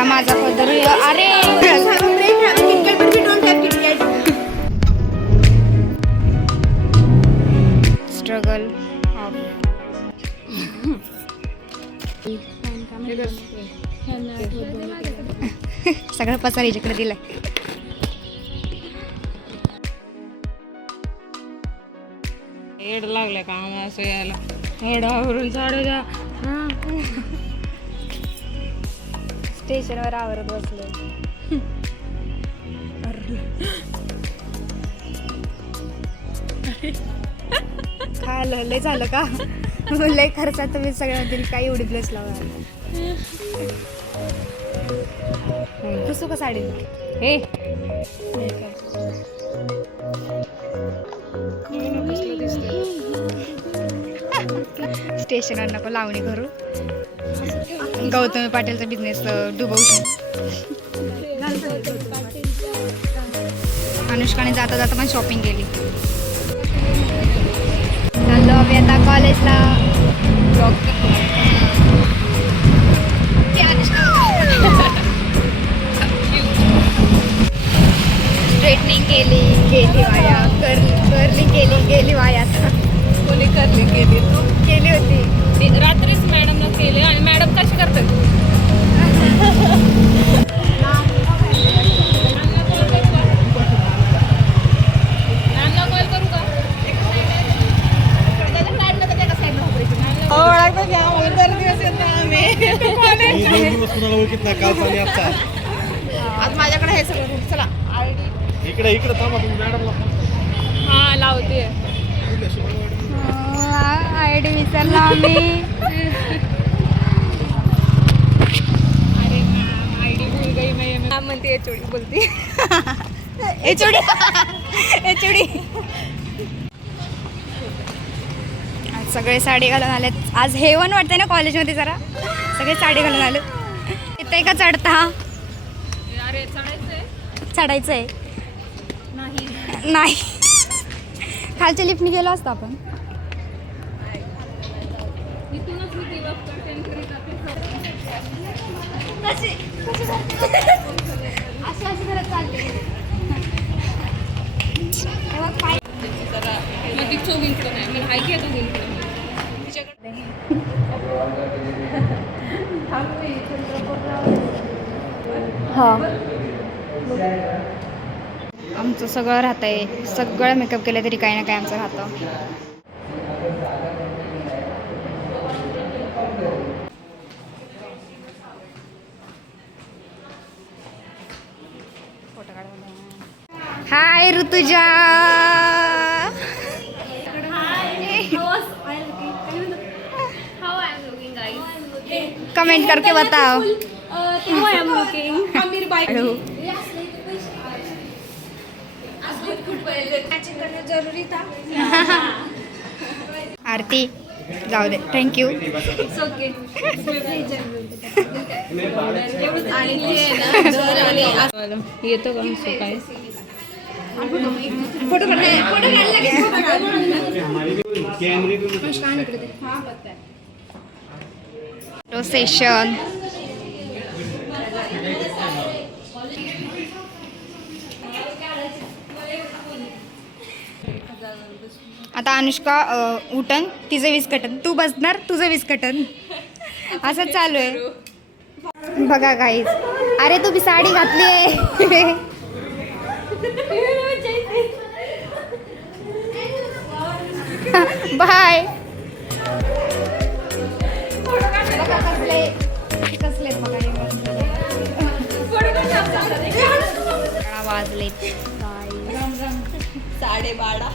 तुला माझा पदर अरे स्ट्रगल सगळं पसार हिच्याकडे दिलाय. एड लागलं का आम्हाला असं यायला एडावरून साडेदहा. स्टेशनवर आवरत बसले. खायला लय झालं का लय खर्चात तुम्ही सगळ्यातील काही एवढी प्लेस लावा. कसं का साडी हे स्टेशनवर नको लावणी करू. गौतमी पाटीलचा बिझनेस डुबवू. अनुष्काने जाता जाता पण शॉपिंग केली. चाललो आम्ही आता कॉलेजला. स्ट्रेटनिंग केली गेली वाया. कर्ली केली गेली वाया. कोणी करली केली तू केली होती रात्रीच मॅडमनं केले. आणि मॅडम कशी करतात आज माझ्याकडे हे सगळं. चला इकडे इकडे थांबा तुम्ही मॅडमला. हा लावते. आय डी विसरला आम्ही. अरे मॅम आय डी भूल गई मैं म्हणते एचओडी बोलते. एचडी आज सगळे साडी घालून आलेत. आज हेवन वाटतंय ना कॉलेजमध्ये. जरा सगळे साडी घालून आले. येते का चढता? अरे चढायचं आहे नाही नाही. खालच्या लिफ्टने गेलो असतो आपण. इथूनच होती मग ती चोगींकडे नाही मला हाय की दोघींकडे तिच्याकडे. आमचं सगळं राहतं आहे. सगळं मेकअप केलं तरी काही ना काही आमचं राहतं. हाय ऋतुजा. कमेंट करके बताओ. आरती जाऊ दे. थँक्यू. येतो का काय सेशन. आता अनुष्का उठन तिचं वीस कटन. तू बसणार तुझं वीस कटन. असं चालू आहे बघा काहीच. अरे तू बी साडी घातली आहे. बाय. कसले वाजले 12:30.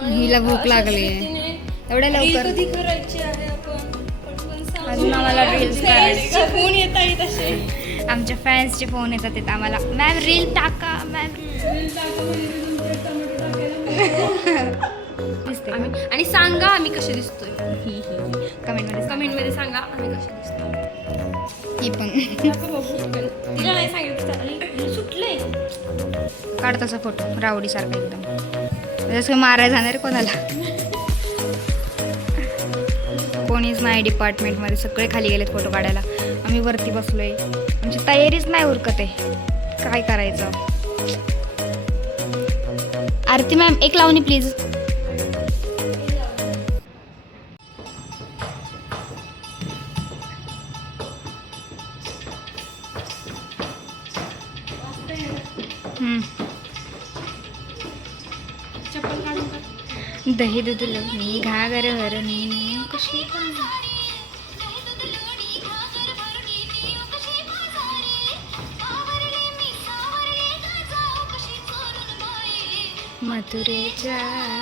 हिला भूक लागली आहे एवढ्या लवकर. अजून आम्हाला रील्स करायचे. फोन येत आहे तसे. आमच्या फॅन्सचे फोन येतात आम्हाला. मॅम रील टाका मॅम. आणि सांगा आम्ही कसे दिसतोय. कमेंटमध्ये सांगा आम्ही कसे दिसतोय. ही पण तिला नाही सांगितलं सुटले. काढ तसा फोटो रावडी सारखा एकदम. जसं मारायला जाणार कोणाला. कोणीच नाही डिपार्टमेंटमध्ये, सगळे खाली गेलेत फोटो काढायला. आम्ही वरती बसलोय. आमची तयारीच नाही उरकत आहे, काय करायचं. आरती मॅम एक लावणी प्लीज. चप्पल काढून टाक. दही दूध लोणी घागर भरणी कशी मथुरेच्या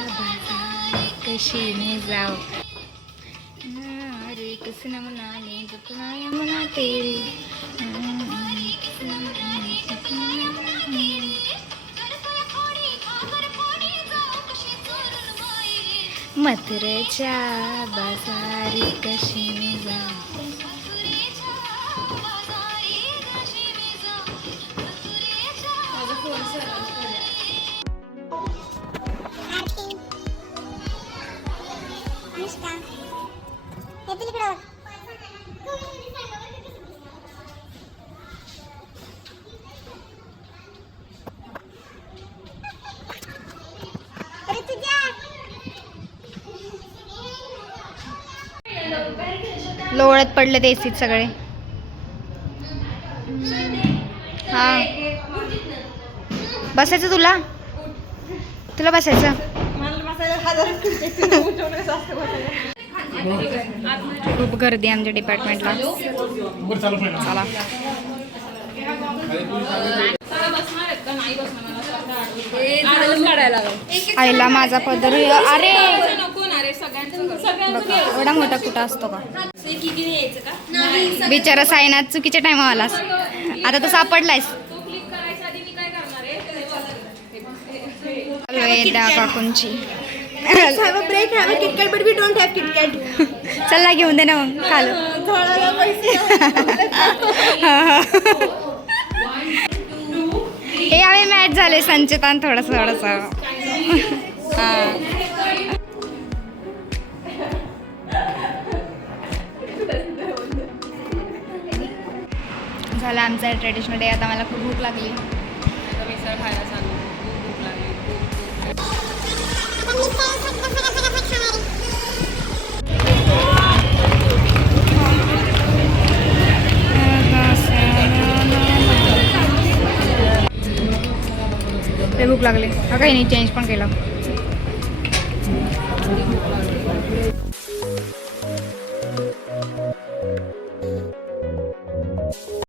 बाजारी कशीने जाऊ रे कृष्ण म्हणाले जपना यमुना तेरी. मथुरेच्या बाजारी कशीने जाऊ. लोळत पडले ते एसीत सगळे. हा बसायचं तुला बसायचं. खूप गर्दी आमच्या डिपार्टमेंटला. चला आईला माझा पदर. अरे बघा एवढा मोठा कुठं असतो का. बिचारा साईनाथ चुकीच्या टायमा आलास. आता तू सापडलायस. त्या काकूंची चला घेऊन दे ना मग खाल. हे आम्ही मॅच झाले संचितान थोडस झाला आमचा ट्रेडिशनल डे. आता मला खूप भूक लागली. भूक लागली. काही नाही चेंज पण केलं.